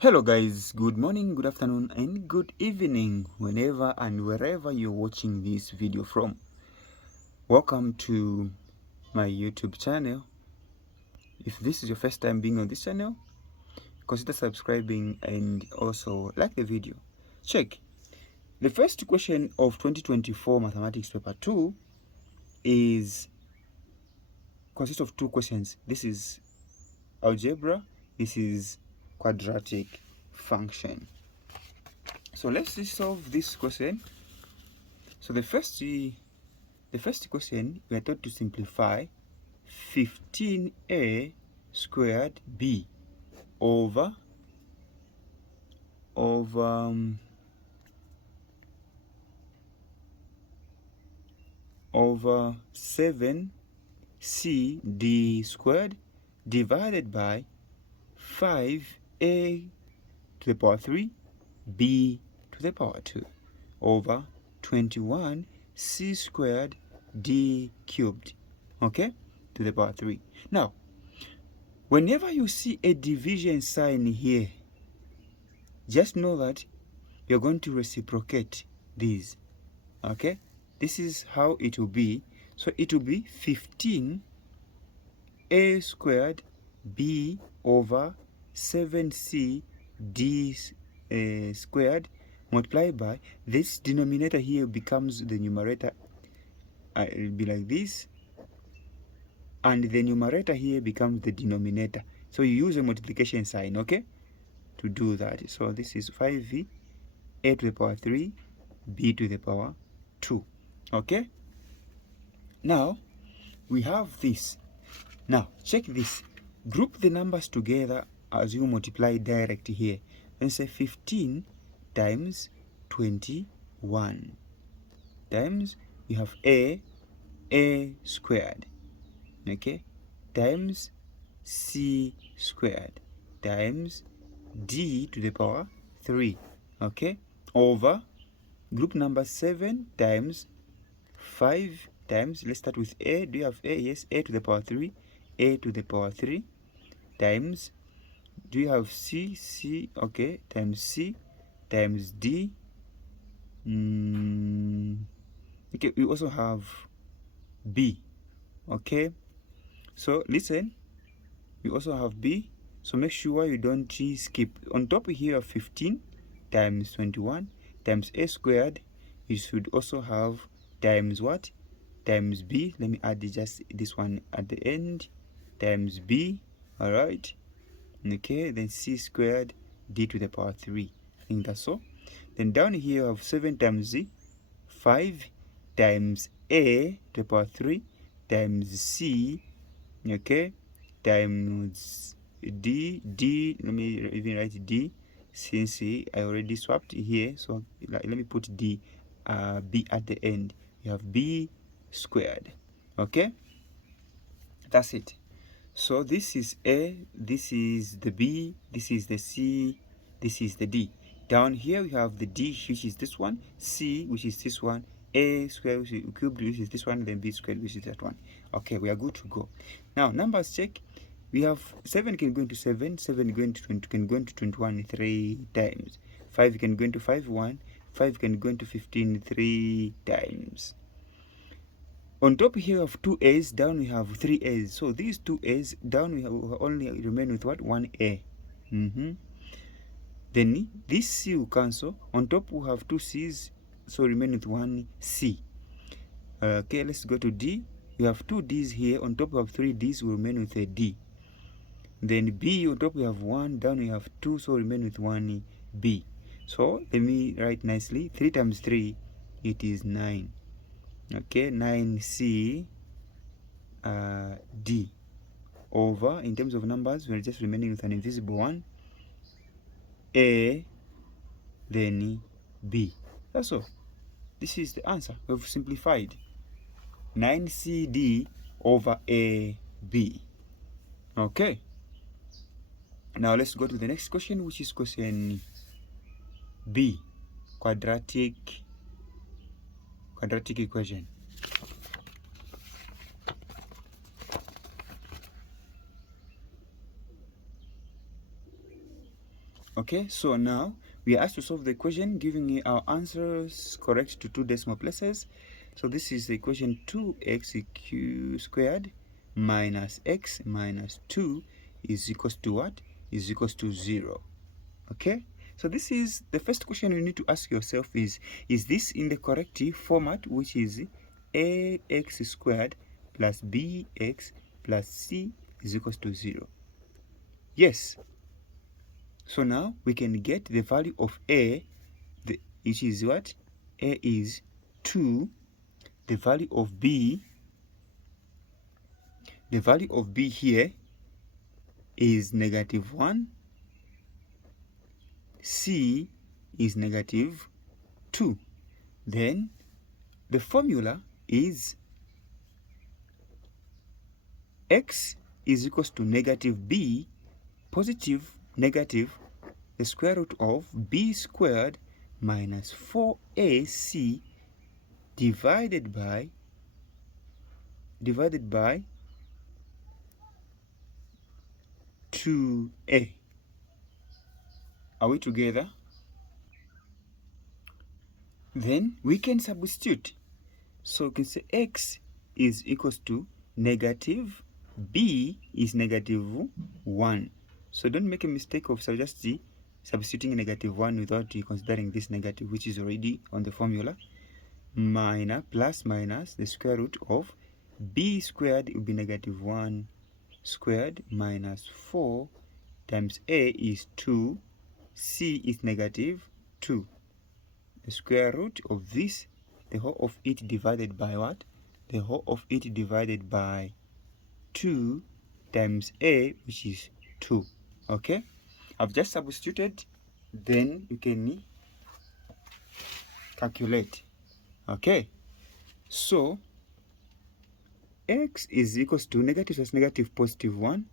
Hello guys, good morning, good afternoon and good evening whenever and wherever you're watching this video from. Welcome to my YouTube channel. If this is your first time being on this channel, consider subscribing and also like the video. Check. The first question of 2024 Mathematics Paper 2 consists of two questions. This is algebra, this is quadratic function. So let's solve this question. So the first question, we are taught to simplify 15a squared b over 7c d squared divided by 5a to the power 3 b to the power 2 over 21c squared d cubed, okay, to the power 3. Now, whenever you see a division sign here, just know that you're going to reciprocate these, okay? This is how it will be. So it will be 15a squared b over 7c d squared multiplied by this denominator here becomes the numerator. It will be like this, and the numerator here becomes the denominator. So you use a multiplication sign, okay, to do that. So this is 5v a to the power 3 b to the power 2, okay. Now we have this. Now check this. Group the numbers together as you multiply direct here. Then say 15 times 21 times, you have a squared, okay, times c squared times d to the power 3, okay, over group number 7 times 5 times, let's start with a. Do you have a? Yes, a to the power 3, a to the power 3 times, do you have c, okay, times c times d. Okay, we also have b, okay. So listen, we also have b, so make sure you don't skip. On top here of 15 times 21 times a squared, you should also have times what? Times b. Let me add just this one at the end, times b, all right, okay. Then c squared d to the power 3. I think that's all. Then down here you have 7 times z, 5 times a to the power 3 times c, okay, times d. Let me even write d since I already swapped here, so let me put d b at the end. You have b squared, okay. That's it. So this is a, this is the b, this is the c, this is the d. Down here we have the d, which is this one, c, which is this one, a squared, which is cubed, which is this one, then b squared, which is that one. Okay, we are good to go. Now numbers check. We have 7 can go into 7, 7 going to 20, can go into 21 3 times. 5 can go into 5 1, 5 can go into 15 3 times. On top here we have 2 a's, down we have 3 a's. So these 2 a's, down we have only remain with what? 1 a. Then this c will cancel. On top we have 2 c's, so remain with 1 c. Okay, let's go to d. We have 2 d's here. On top we have 3 d's, will remain with a d. Then b, on top we have 1, down we have 2, so remain with 1 b. So let me write nicely. 3 times 3, it is 9. Okay, 9c d over, in terms of numbers, we're just remaining with an invisible one, a, then b. That's all. This is the answer. We've simplified 9cd over a b. Okay, now let's go to the next question, which is question b, quadratic equation. Okay, so now we are asked to solve the equation, giving our answers correct to 2 decimal places. So this is the equation 2x squared minus x minus 2 is equals to what? Is equals to 0. Okay, so this is the first question you need to ask yourself is this in the correct format, which is ax squared plus bx plus c is equals to 0? Yes. So now we can get the value of a, which is what? A is 2. The value of b here is negative 1. C is negative 2. Then the formula is x is equals to negative b, positive, negative, the square root of b squared minus 4ac divided by 2a. Are we together? Then we can substitute. So we can say x is equals to negative, b is negative 1. So don't make a mistake of just substituting negative 1 without considering this negative, which is already on the formula. Plus minus the square root of b squared will be negative 1 squared minus 4 times a is 2, c is negative 2. The square root of this, the whole of it divided by what? The whole of it divided by 2 times a, which is 2. Okay? I've just substituted, then you can calculate. Okay? So, x is equals to negative plus negative positive 1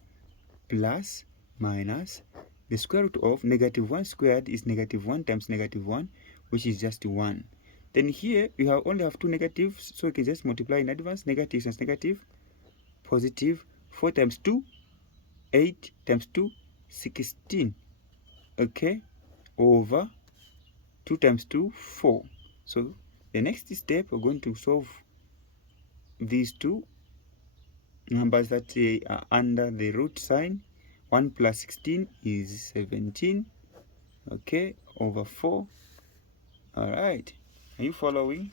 plus minus the square root of negative 1 squared is negative 1 times negative 1, which is just 1. Then here we only have 2 negatives, so we can just multiply in advance. Negative times negative, positive. 4 times 2, 8 times 2, 16. Okay, over 2 times 2, 4. So the next step, we're going to solve these two numbers that are under the root sign. 1 plus 16 is 17. Okay, over 4. All right, are you following?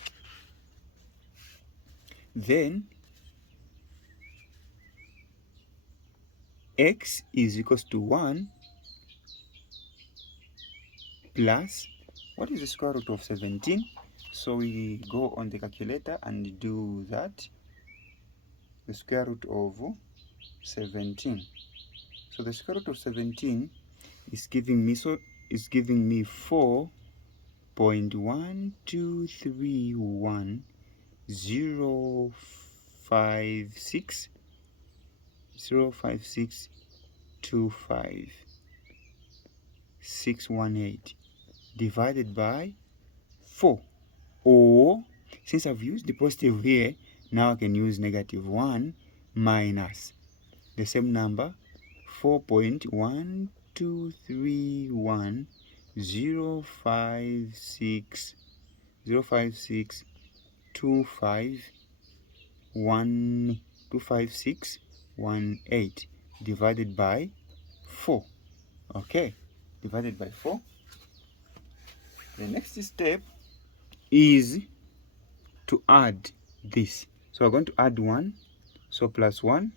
Then x is equals to 1 plus, what is the square root of 17? So we go on the calculator and do that. The square root of 17. So the square root of 17 is giving me 4.1231056 divided by 4. Or, since I've used the positive here, now I can use negative 1 minus the same number, 4.123105625125618 divided by 4. Okay, divided by 4. The next step is to add this. So we're going to add 1. So plus 1.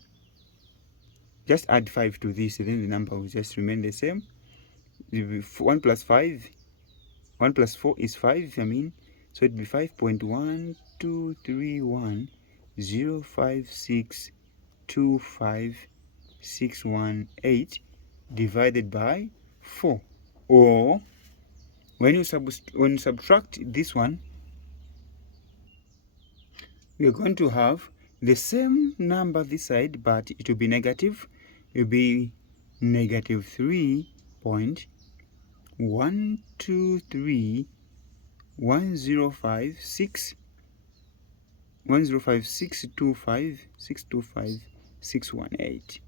Just add 5 to this, then the number will just remain the same. 1 plus 5, 1 plus 4 is 5, so it will be 5.1231056255618 divided by 4. Or when you subtract this one, we are going to have the same number this side, but it will be negative. It will be negative 3.123105625625618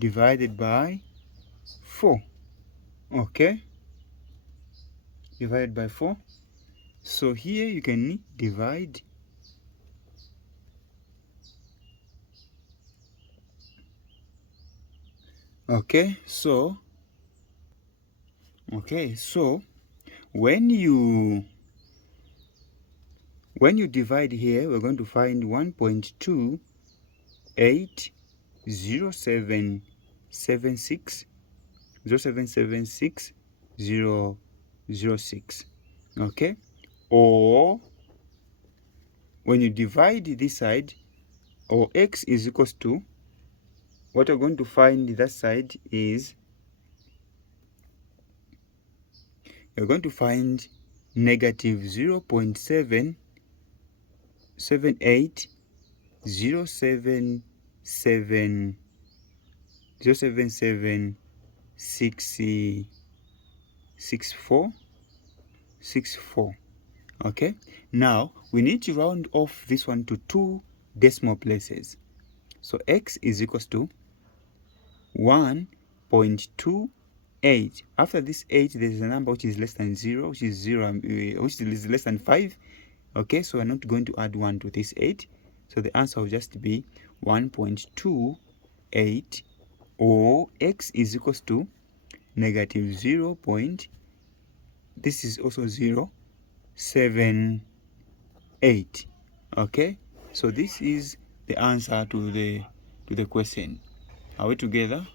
divided by 4. Okay, divided by 4. So here you can divide. Okay, so when you divide here, we're going to find 1.280776 okay, or when you divide this side, or x is equals to, what you're going to find that side is, you're going to find negative 0.7807876764. Okay, now we need to round off this one to 2 decimal places. So x is equals to 1.28. After this 8, there's a number which is less than 0, which is less than 5. Okay, so we're not going to add 1 to this 8. So the answer will just be 1.28, or x is equals to negative 0. This is also 0.78. Okay, so this is the answer to the question. Are we together?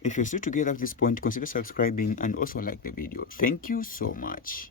If you're still together at this point, consider subscribing and also like the video. Thank you so much.